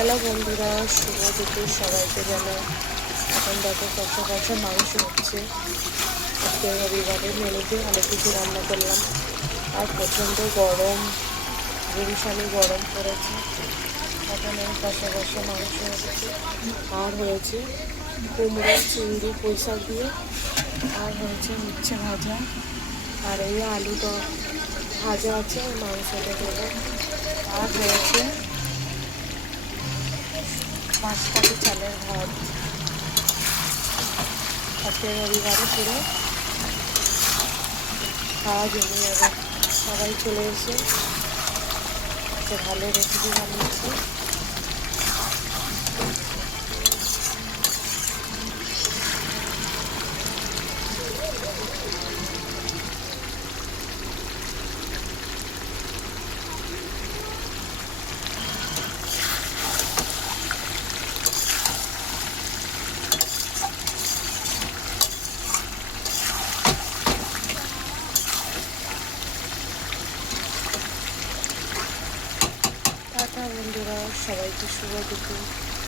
Hello বন্ধুরা, শুভ দুপুর সবাইকে জানাই। এখন দেখো কষা কষা মাংস হচ্ছে। আজকে রবিবারের মেনুতে অনেক কিছু রান্না করলাম। আর প্রচণ্ড গরম, গুরুশানি গরম পড়েছে। এখানে কষা কষা মাংস হচ্ছে, আর হয়েছে কুমড়ো চিংড়ি পুঁই শাক দিয়ে, আর হয়েছে উচ্ছে ভাজা, আর এই আলুটা ভাজা আছে, মাংসটা দেবো। আর হয়েছে বাঁশপাতি চালের ভাত। আজকে রবিবারে পুরো খাওয়া জমে যাবে। সবাই চলে এসে একটা ভালো রেসিপি বানিয়েছি। টাটা বন্ধুরা, সবাইকে শুভ দুপুর।